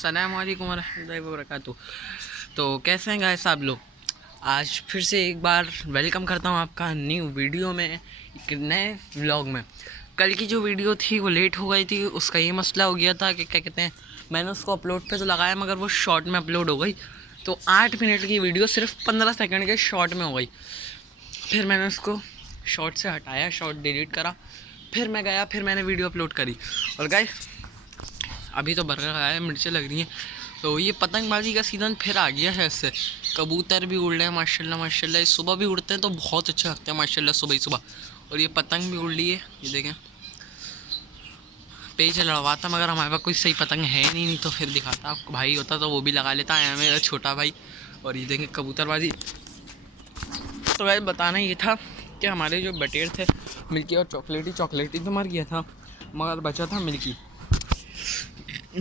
अस्सलाम वालेकुम वरहमतुल्लाहि वबरकातुह। तो कैसे हैं गाइस आप लोग। आज फिर से एक बार वेलकम करता हूं आपका न्यू वीडियो में, एक नए व्लॉग में। कल की जो वीडियो थी वो लेट हो गई थी, उसका ये मसला हो गया था कि क्या कहते हैं, मैंने उसको अपलोड पे तो लगाया मगर वो शॉर्ट में अपलोड हो गई। तो 8 मिनट की वीडियो सिर्फ 15 सेकंड के शॉर्ट में हो गई। फिर मैंने उसको शॉर्ट से हटाया, शॉर्ट डिलीट करा, फिर मैं गया, फिर मैंने वीडियो अपलोड करी। और गाइस अभी तो बर्गर आया, मिर्चें लग रही हैं। तो ये पतंगबाजी का सीज़न फिर आ गया है। इससे कबूतर भी उड़ रहे हैं माशाल्लाह माशाल्लाह। सुबह भी उड़ते हैं तो बहुत अच्छे लगते हैं माशाल्लाह सुबह ही सुबह। और ये पतंग भी उड़ रही है, ये देखें। पेज लड़वाता मगर हमारे पास कोई सही पतंग है नहीं तो फिर दिखाता आपको। भाई होता तो वो भी लगा लेता है, मेरा छोटा भाई। और ये देखें कबूतरबाजी। तो वैसे बताना ये था कि हमारे जो बटेर थे मिल्की और चॉकलेटी तो मर गया था, मगर बचा था मिल्की।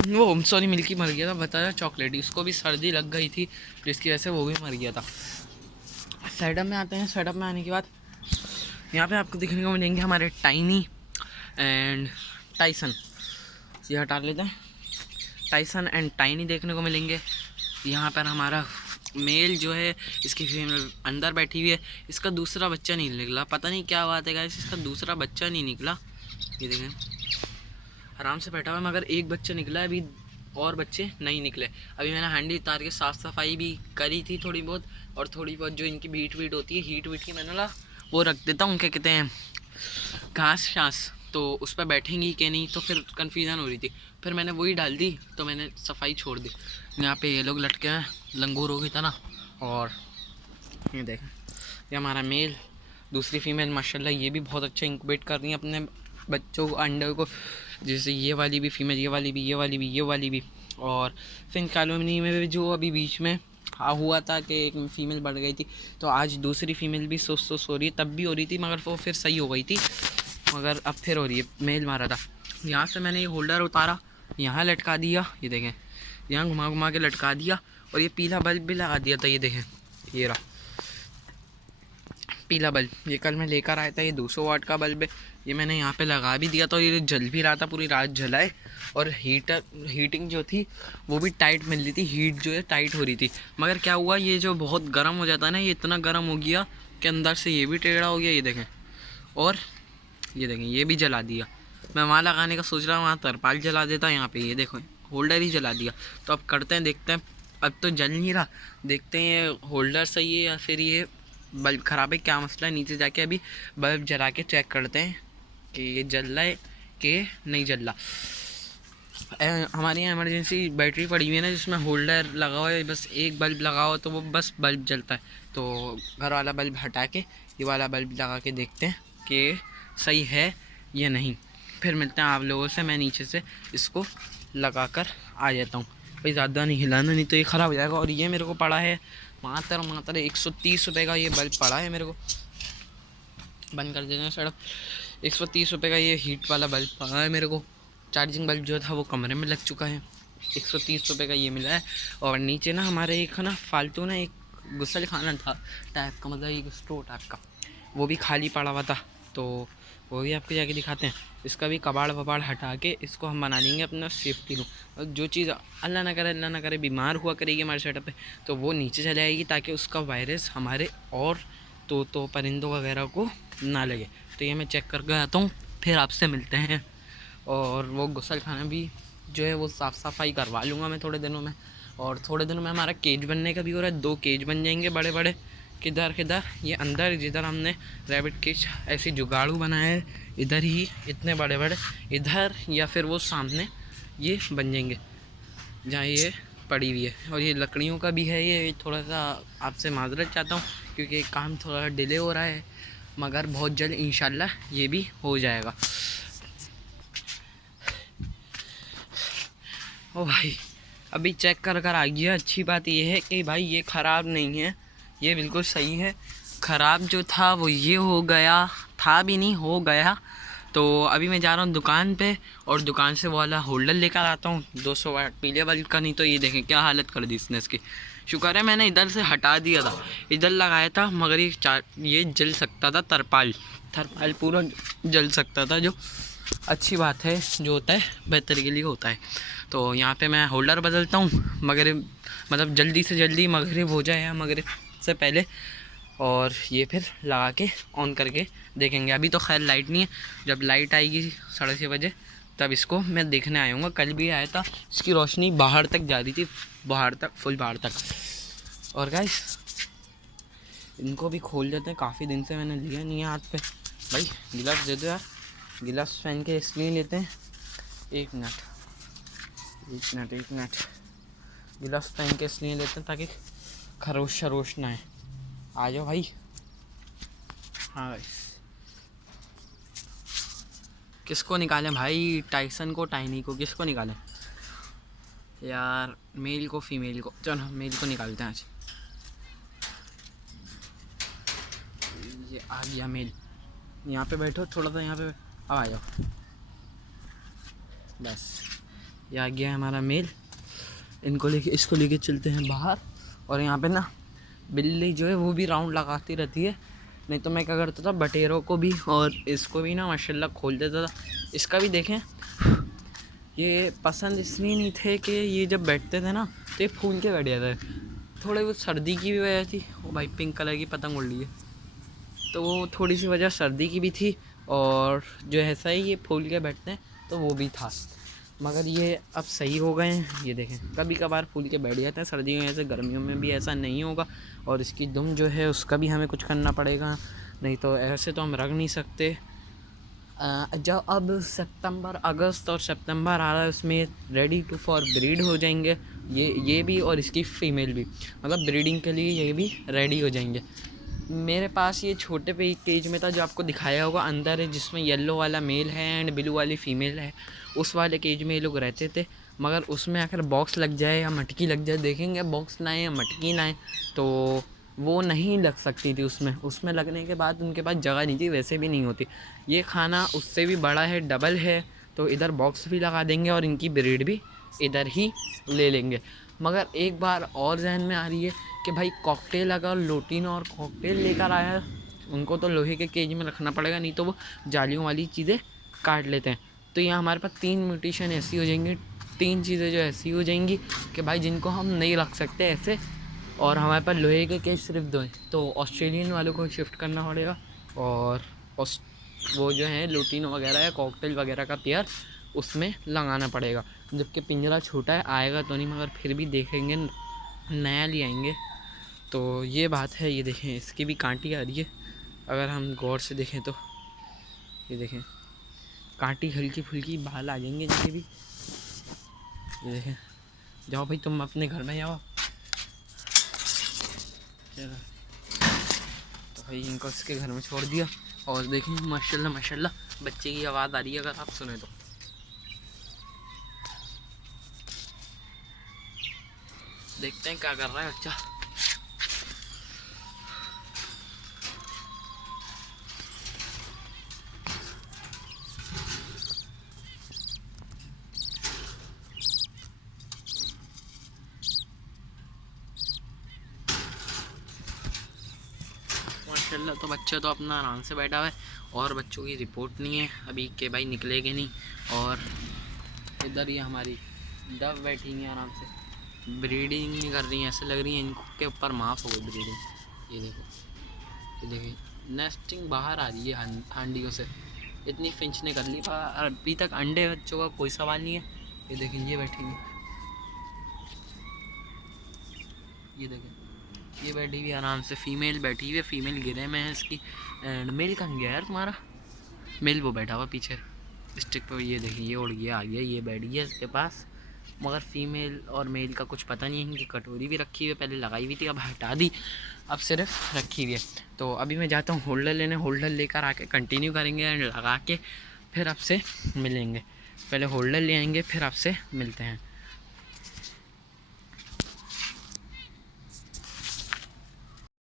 वो सॉरी मिल्की मर गया था, बताया चॉकलेटी। उसको भी सर्दी लग गई थी जिसकी वजह से वो भी मर गया था। सेटअप में आते हैं। सेटअप में आने के बाद यहाँ पे आपको दिखने को मिलेंगे हमारे टाइनी एंड टाइसन। ये हटा लेते हैं, टाइसन एंड टाइनी देखने को मिलेंगे। यहाँ पर हमारा मेल जो है, इसकी फीमेल अंदर बैठी हुई है। इसका दूसरा बच्चा नहीं निकला, पता नहीं क्या बात है गाइस, इसका दूसरा बच्चा नहीं निकला। ये देखें आराम से बैठा हुआ है, मगर एक बच्चा निकला है, अभी और बच्चे नहीं निकले। अभी मैंने हांडी उतार के साफ़ सफाई भी करी थी थोड़ी बहुत, और थोड़ी बहुत जो इनकी हीट वीट होती है, हीट वीट की मैंने ला वो रख देता हूँ, क्या कहते हैं, घास शास। तो उस पर बैठेंगी कि नहीं, तो फिर कन्फ्यूज़न हो रही थी। फिर मैंने वही डाल दी, तो मैंने सफाई छोड़ दी। यहाँ पे ये लोग लटके हैं लंगूरों की तरह। और ये देखें, ये हमारा मेल, दूसरी फीमेल माशाल्लाह ये भी बहुत अच्छा इंक्यूबेट कर रही है अपने बच्चों को, अंडे को। जैसे ये वाली भी फीमेल, ये वाली भी, ये वाली भी, ये वाली भी। और फिर कॉलोनी में भी जो अभी बीच में हुआ था कि एक फ़ीमेल बढ़ गई थी, तो आज दूसरी फ़ीमेल भी सुस हो रही है। तब भी हो रही थी मगर वो फिर सही हो गई थी, मगर अब फिर हो रही है। मेल मारा था। यहाँ से मैंने ये होल्डर उतारा, यहाँ लटका दिया, ये देखें, यहाँ घुमा घुमा के लटका दिया। और ये पीला बल्ब भी लगा दिया था, ये देखें, ये रहा पीला बल्ब। ये कल मैं लेकर आया था, ये 200 वाट का बल्ब है। ये मैंने यहाँ पे लगा भी दिया था, और ये जल भी रहा था, पूरी रात जला है। और हीटिंग जो थी वो भी टाइट मिल रही थी, हीट जो है टाइट हो रही थी। मगर क्या हुआ, ये जो बहुत गर्म हो जाता है ना, ये इतना गर्म हो गया कि अंदर से ये भी टेढ़ा हो गया, ये देखें। और ये देखें ये भी जला दिया। मैं वहाँ लगाने का सोच रहा हूँ, वहाँ तरपाल जला देता, यहाँ पे ये देखो होल्डर ही जला दिया। तो अब करते हैं, देखते हैं। अब तो जल नहीं रहा, देखते हैं ये होल्डर सही है या फिर ये बल्ब ख़राब है, क्या मसला है। नीचे जाके अभी बल्ब जला के चेक करते हैं कि ये जल रहा है कि नहीं जल रहा। हमारे यहाँ इमरजेंसी बैटरी पड़ी हुई है ना, जिसमें होल्डर लगा हुआ है, बस एक बल्ब लगा हुआ तो वो बस बल्ब जलता है। तो घर वाला बल्ब हटा के ये वाला बल्ब लगा के देखते हैं कि सही है या नहीं। फिर मिलते हैं आप लोगों से। मैं नीचे से इसको लगा कर आ जाता हूँ। भाई ज़्यादा नहीं हिलाना, नहीं तो ये ख़राब हो जाएगा। और ये मेरे को पड़ा है मात्र 130 रुपये का ये बल्ब पड़ा है मेरे को। बंद कर देना सड़क। 130 रुपये का ये हीट वाला बल्ब पड़ा है मेरे को। चार्जिंग बल्ब जो था वो कमरे में लग चुका है। 130 रुपये का ये मिला है। और नीचे ना हमारे एक ना फालतू ना एक गुसल खाना था टाइप का, मतलब एक स्टोर टाइप का, वो भी खाली पड़ा हुआ था। तो वो भी आपको जाके दिखाते हैं। इसका भी कबाड़ वबाड़ हटा के इसको हम बना देंगे अपना सेफ्टी रूम। और जो चीज़ अल्लाह ना करे बीमार हुआ करेगी हमारे सेटअप पे, तो वो नीचे चले आएगी, ताकि उसका वायरस हमारे और तो परिंदों वगैरह को ना लगे। तो ये मैं चेक करके आता हूँ, फिर आपसे मिलते हैं। और वो गुसल खाना भी जो है वो साफ़ सफाई करवा लूँगा मैं थोड़े दिनों में। और थोड़े दिनों में हमारा केज बनने का भी हो रहा है, 2 केज बन जाएंगे बड़े बड़े। किधर ये अंदर जिधर हमने रैबिट केज ऐसे जुगाड़ू बनाया है, इधर ही इतने बड़े बड़े, इधर या फिर वो सामने ये बन जाएंगे जहाँ ये पड़ी हुई है। और ये लकड़ियों का भी है। ये थोड़ा सा आपसे माजरत चाहता हूँ क्योंकि काम थोड़ा डिले हो रहा है, मगर बहुत जल्द इंशाल्लाह ये भी हो जाएगा। ओ भाई अभी चेक कर आ गया। अच्छी बात ये है कि भाई ये ख़राब नहीं है, ये बिल्कुल सही है। ख़राब जो था वो ये हो गया था, भी नहीं हो गया। तो अभी मैं जा रहा हूँ दुकान पे, और दुकान से वाला होल्डर लेकर आता हूँ 200 वाट पीले बल्ब का। नहीं तो ये देखें क्या हालत कर दी इसने इसकी। शुक्र है मैंने इधर से हटा दिया था, इधर लगाया था, मगर ये जल सकता था। तरपाल पूरा जल सकता था, जो अच्छी बात है, जो होता है बेहतर के लिए होता है। तो यहाँ पे मैं होल्डर बदलता हूँ मगरिब, मतलब जल्दी से जल्दी मगरिब हो जाए या मगरिब से पहले, और ये फिर लगा के ऑन करके देखेंगे। अभी तो खैर लाइट नहीं है, जब लाइट आएगी 6:30 बजे तब इसको मैं देखने आऊँगा। कल भी आया था, इसकी रोशनी बाहर तक जा रही थी, बाहर तक, फुल बाहर तक। और गाइस इनको भी खोल देते हैं, काफ़ी दिन से मैंने लिया नहीं है हाथ पे। भाई गिलास दे दो यार, गिलास पहन के इसलिए लेते हैं। एक मिनट गिलास पहन के इसलिए लेते हैं ताकि खरोश शरोश ना आए। आ जाओ भाई। हाँ भाई, किसको निकालें भाई, टाइसन को टाइनी को, किसको निकालें यार? मेल को फीमेल को, चलो मेल को निकालते हैं आज। ये आ गया मेल, यहाँ पे बैठो थोड़ा सा, यहाँ पे अब आ जाओ। बस ये आ गया हमारा मेल। इसको लेके चलते हैं बाहर। और यहाँ पे ना बिल्ली जो है वो भी राउंड लगाती रहती है, नहीं तो मैं क्या करता था, बटेरों को भी और इसको भी ना माशाल्लाह खोल देता था। इसका भी देखें, ये पसंद इसलिए नहीं थे कि ये जब बैठते थे ना तो ये फूल के बैठ जाते थे। थोड़ी वो सर्दी की भी वजह थी। वो भाई पिंक कलर की पतंग उड़ रही है, तो वो थोड़ी सी वजह सर्दी की भी थी, और जो ऐसा ही ये फूल के बैठते हैं तो वो भी था। मगर ये अब सही हो गए हैं। ये देखें, कभी कभार फूल के बैठ जाते हैं सर्दियों में, ऐसे गर्मियों में भी ऐसा नहीं होगा। और इसकी दुम जो है उसका भी हमें कुछ करना पड़ेगा, नहीं तो ऐसे तो हम रख नहीं सकते। जब अब सितंबर, अगस्त और सितंबर आ रहा है, उसमें रेडी टू फॉर ब्रीड हो जाएंगे ये भी, और इसकी फ़ीमेल भी, मतलब ब्रीडिंग के लिए ये भी रेडी हो जाएंगे। मेरे पास ये छोटे पे केज में था जो आपको दिखाया होगा अंदर है, जिसमें येलो वाला मेल है एंड ब्लू वाली फ़ीमेल है। उस वाले केज में ये लोग रहते थे, मगर उसमें आकर बॉक्स लग जाए या मटकी लग जाए, देखेंगे बॉक्स ना आए या मटकी ना आए, तो वो नहीं लग सकती थी उसमें लगने के बाद उनके पास जगह नहीं थी, वैसे भी नहीं होती। ये खाना उससे भी बड़ा है, डबल है, तो इधर बॉक्स भी लगा देंगे और इनकी ब्रीड भी इधर ही ले लेंगे। मगर एक बार और जहन में आ रही है कि भाई कॉकटेल, अगर लोटिन और कॉकटेल लेकर आया, उनको तो लोहे के केज में रखना पड़ेगा, नहीं तो वो जालियों वाली चीज़ें काट लेते हैं। तो यहाँ हमारे पास 3 म्यूटेशन ऐसी हो जाएंगी, 3 चीज़ें जो ऐसी हो जाएंगी कि भाई जिनको हम नहीं रख सकते ऐसे। और हमारे पास लोहे के केज सिर्फ 2 हैं, तो ऑस्ट्रेलियन वालों को शिफ्ट करना पड़ेगा, और वो जो है लोटिन वगैरह या कॉकटेल वगैरह का पेयर उसमें लगाना पड़ेगा। जबकि पिंजरा छोटा है, आएगा तो नहीं, मगर फिर भी देखेंगे, नया ले आएंगे। तो ये बात है। ये देखें, इसकी भी कांटी आ रही है, अगर हम गौर से देखें तो। ये देखें, कांटी हल्की फुल्की बाल आ जाएंगे इनके भी। ये देखें, जाओ भाई तुम अपने घर में जाओ। चलो, तो भाई इनको इसके घर में छोड़ दिया। और देखें माशाल्लाह माशाल्लाह बच्चे की आवाज़ आ रही है, अगर आप सुने तो। देखते हैं क्या कर रहा है बच्चा। माशाल्लाह, तो बच्चा तो अपना आराम से बैठा हुआ है, और बच्चों की रिपोर्ट नहीं है अभी के भाई निकलेंगे नहीं। और इधर ही हमारी डव बैठी हुई है आराम से, ब्रीडिंग नहीं कर रही हैं, ऐसे लग रही है इनके ऊपर माफ़ हो गई ब्रीडिंग। ये देखो, ये देखिए, नेस्टिंग बाहर आ रही है हांडियों से। इतनी फिंच ने कर ली, पर अभी तक अंडे बच्चों का कोई सवाल नहीं है। ये देखिए, ये बैठी हुई, ये देखें, ये बैठी हुई आराम से, फीमेल बैठी हुई है, फीमेल गिरे में है इसकी। एंड मेल कहाँ गया यार तुम्हारा? मेल वो बैठा हुआ पीछे स्टिक पर। ये देखिए, ये उड़ गया, आ गया, ये बैठ गया इसके पास। मगर फ़ीमेल और मेल का कुछ पता नहीं है। इनकी कटोरी भी रखी हुई है, पहले लगाई हुई थी, अब हटा दी, अब सिर्फ रखी हुई है। तो अभी मैं जाता हूँ होल्डर लेने, होल्डर लेकर आके कंटिन्यू करेंगे एंड लगा के फिर आपसे मिलेंगे। पहले होल्डर ले आएंगे, फिर आपसे मिलते हैं।